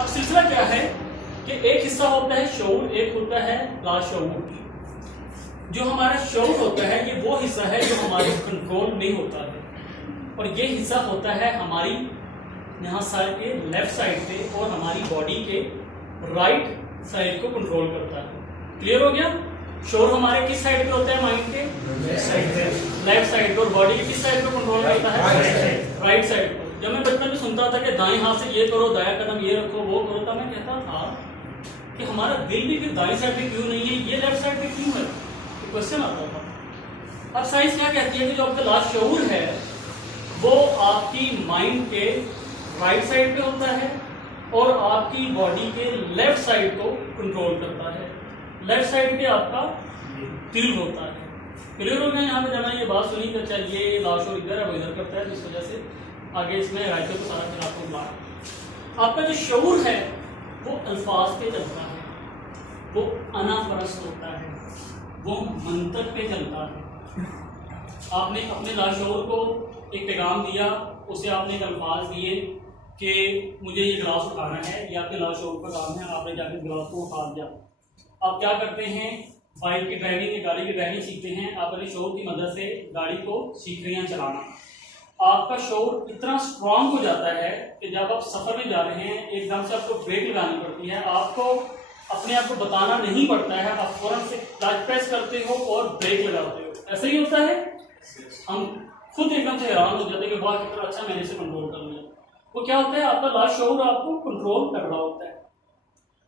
अब सिलसिला क्या है कि एक हिस्सा होता है शऊर, एक होता है लाशऊर। जो हमारा शऊर होता है ये वो हिस्सा है जो हमारे कंट्रोल में होता है, और ये हिस्सा होता है हमारी यहाँ साइड के लेफ्ट साइड पे और हमारी बॉडी के राइट साइड को कंट्रोल करता है। क्लियर हो गया? शोर हमारे किस साइड पे होता है? माइंड के लेफ्ट साइड पे। और बॉडी के किस साइड पे कंट्रोल करता है? राइट साइड पे। जब मैं बचपन में सुनता था कि दाएं हाथ से ये करो, दाया कदम ये रखो, वो करो, तो मैं कहता था कि हमारा दिल भी फिर दाएं साइड पे क्यों नहीं है, ये लेफ्ट साइड पे क्यों है? तो क्वेश्चन आता था। अब साइंस क्या कहती है कि जो आपका लास्ट शऊर है वो आपकी माइंड के राइट साइड पे होता है और आपकी बॉडी के लेफ्ट साइड को कंट्रोल करता है। लेफ्ट साइड पे आपका दिल होता है। क्लियर हो गया? यहाँ पे जाना ये बात सुनी कि अच्छा ये लाशोर इधर है वो इधर करता है, जिस वजह से आगे इसमें राइटों को सारा फिर आपको बुला। आपका जो शऊर है वो अल्फाज पे चलता है, वो अनापरस्त होता है, वो मंतक पे चलता है। आपने अपने लाशऊर को एक पैगाम दिया, उसे आपने एक अल्फाज दिए कि मुझे ये गिलास उठाना है, ये आपके लाशऊर का काम है। आपने जाकर गिलास को उठा दिया। आप क्या करते हैं? बाइक की ड्राइविंग या गाड़ी की ड्राइविंग सीखते हैं। आप अपने शऊर की मदद से गाड़ी को सीख रहे हैं चलाना। आपका शऊर इतना स्ट्रांग हो जाता है कि जब आप सफर में जा रहे हैं एकदम से आपको ब्रेक लगानी पड़ती है, आपको अपने आप को बताना नहीं पड़ता है, आप फौरन से क्लच प्रेस करते हो और ब्रेक लगाते हो। ऐसा ही होता है। हम खुद एकदम से हैरान हो जाते हैं कि वाह कितना अच्छा मैंने इसे कंट्रोल कर लिया। वो क्या होता है? आपका लास्ट शऊर आपको कंट्रोल कर रहा होता है।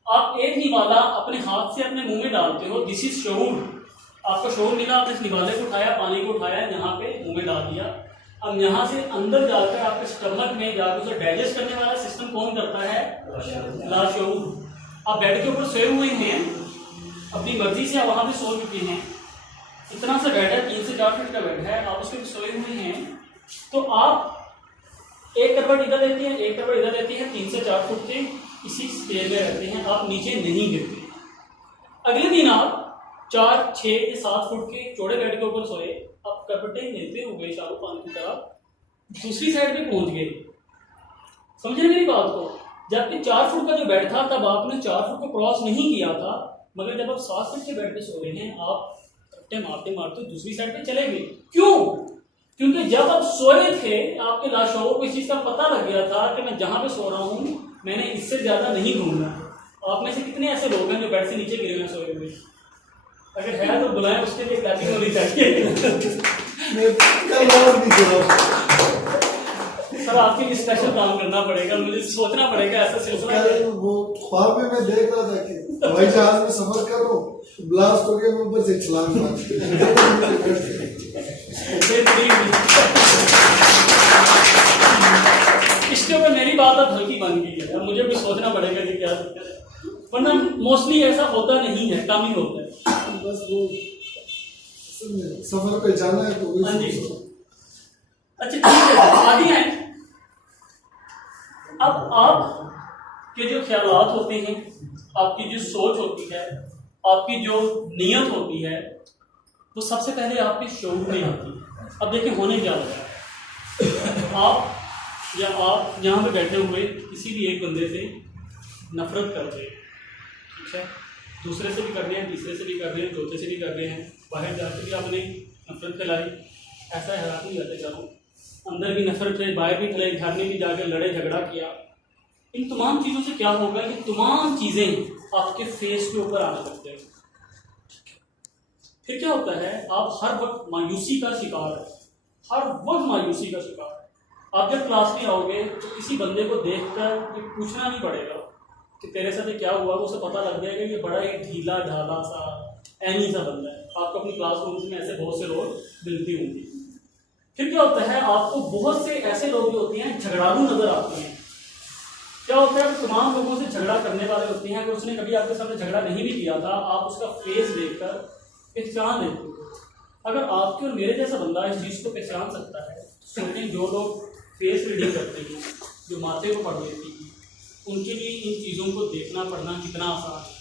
आप एक निवाला अपने हाथ से अपने मुंह में डालते हो, दिस इज शऊर। आपको शऊर मिला, आपने इस निवाले को उठाया, पानी को उठाया, यहाँ पे मुंह में डाल दिया। अब यहाँ से अंदर जाकर आपके स्टमक में जाकर उसे डाइजेस्ट करने वाला सिस्टम कौन करता है? लाशऊर। आप बेड के ऊपर सोए हुए हैं, अपनी मर्जी से आप वहां पे सो चुके हैं। इतना सा बेड है, 3 से 4 फीट का बेड है, आप उसके सोए हुए हैं, तो आप एक करवट इधर लेते हैं, एक करवट इधर लेते हैं, 3 से 4 फुट के इसी स्टेज में रहते हैं, आप नीचे नहीं गिरते। अगले दिन आप 4, 6 या 7 फुट के चौड़े बेड के ऊपर सोए, आप करवटें मिलते हुए शाहरुख खान की तरह दूसरी साइड पे पहुंच गए। समझे मेरी बात को? जबकि 4 फुट का जो बेड था तब आपने 4 फुट को क्रॉस नहीं किया था, मगर जब आप 7 फुट के बेड पे सो रहे हैं, आप रट्टे मारते मारते दूसरी साइड पे चले गए। क्यों? क्योंकि जब आप सोए थे आपके लाशऊर को इस चीज का पता लग गया था कि मैं जहां पे सो रहा हूं मैंने इससे ज्यादा नहीं घूमना। आप में से कितने ऐसे लोग हैं जो बेड से नीचे गिरे हुए सोए हुए? अगर है तो बुलाएं, उसके लिए क्लैपिंग होनी चाहिए। सर आपके लिए स्पेशल काम करना पड़ेगा, मुझे सोचना पड़ेगा ऐसा सिलसिला। वो ख्वाब में मैं देख रहा था कि हवाई जहाज में सफर कर रहा हूँ, ब्लास्ट हो गया, मैं ऊपर से छलांग मार। इसके ऊपर मेरी बात अब हल्की बन गई है, अब मुझे भी सोचना पड़ेगा कि क्या सकते, वरना मोस्टली ऐसा होता नहीं है, कम ही होता है। बस वो सफर पे जाना है तो। हाँ जी, अच्छा ठीक है, आगे आए। अब आप के जो ख्यालात होते हैं, आपकी जो सोच होती है, आपकी जो नीयत होती है, वो सबसे पहले आपके शऊर में आती है। अब देखिए होने क्या लगा है, आप या आप यहाँ पे बैठे हुए किसी भी एक बंदे से नफरत कर रहे हैं, ठीक है, दूसरे से भी कर रहे हैं, तीसरे से भी कर रहे हैं, चौथे से भी कर रहे हैं, बाहर जाकर भी आपने नफरत फैलाई। ऐसा हैरान नहीं जाते जाओ, अंदर भी नफरत है, बाहर भी फैलाई, घर में भी जाकर लड़े झगड़ा किया। इन तमाम चीज़ों से क्या होगा कि तमाम चीज़ें आपके फेस के ऊपर आने लगते हैं। फिर क्या होता है? आप हर वक्त मायूसी का शिकार है, हर वक्त मायूसी का शिकार है। आप जब क्लास में आओगे तो किसी बंदे को देखकर ये पूछना नहीं पड़ेगा कि तेरे साथ क्या हुआ, उसे पता लग जाएगा कि ये बड़ा ही ढीला ढाला सा ऐनी सा बंदा है। आपको अपनी क्लासरूम में ऐसे बहुत से लोग मिलती होंगी। फिर क्या होता है? आपको बहुत से ऐसे लोग जो होते हैं झगड़ालू नजर आते हैं। क्या होता है? तमाम लोगों से झगड़ा करने वाले होते हैं। अगर उसने कभी आपके सामने झगड़ा नहीं भी किया था, आप उसका फेस देखकर पहचान लेते हो। अगर आपके और मेरे जैसा बंदा इस चीज़ को पहचान सकता है, सोचें जो लोग फेस रीडिंग करते हैं, जो माथे को पढ़ लेती हैं, उनके लिए इन चीज़ों को देखना पढ़ना कितना आसान है।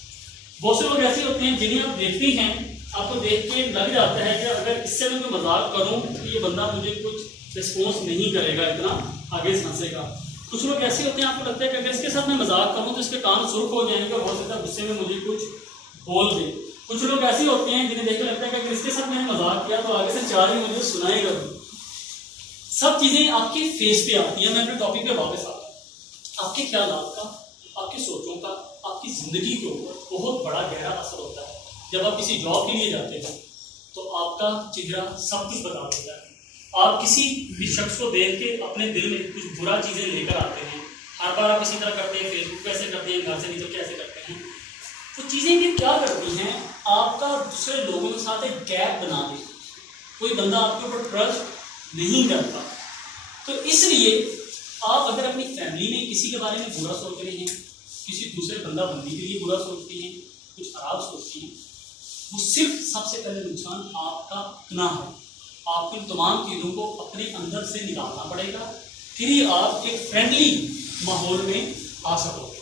बहुत से लोग ऐसे होते हैं जिन्हें आप देखते हैं, आपको देख के लग जाता है कि अगर इससे मैं मजाक करूं तो ये बंदा मुझे कुछ रिस्पॉन्स नहीं करेगा, इतना आगे हंसेगा। कुछ लोग ऐसे होते हैं, आपको लगता है कि अगर इसके साथ मैं मजाक करूं तो इसके कान सुर्ख हो जाएंगे, हो सकता है गुस्से में मुझे कुछ बोल दे। कुछ लोग ऐसे होते हैं जिन्हें देख कर लगता है कि अगर इसके साथ मैंने मजाक किया तो आगे से चार ही मुझे सुनाएगा भी। सब चीजें आपके फेस पे आती है। मैं अपने टॉपिक पे वापस आता हूँ। आपके ख्यालात का, आपकी सोचों का, आपकी जिंदगी के ऊपर बहुत बड़ा गहरा असर होता है। जब आप किसी जॉब के लिए जाते हैं तो आपका चेहरा सब कुछ बता देता है। आप किसी भी शख्स को देख के अपने दिल में कुछ बुरा चीजें लेकर आते हैं। हर बार आप इसी तरह करते हैं, फेसबुक पे ऐसे करते हैं, घर से नीचे कैसे करते हैं। तो चीजें भी क्या करती हैं, आपका दूसरे लोगों के साथ एक गैप बना देती है। कोई बंदा आपके ऊपर ट्रस्ट नहीं करता। तो इसलिए आप अगर अपनी फैमिली में किसी के बारे में बुरा सोच रहे हैं, किसी दूसरे बंदा बंदी के लिए बुरा सोचते हैं, कुछ खराब सोचते हैं, वो सिर्फ सबसे पहले नुकसान आपका अपना है। आपको इन तमाम चीज़ों को अपने अंदर से निकालना पड़ेगा, फिर ही आप एक फ्रेंडली माहौल में आ सकोगे।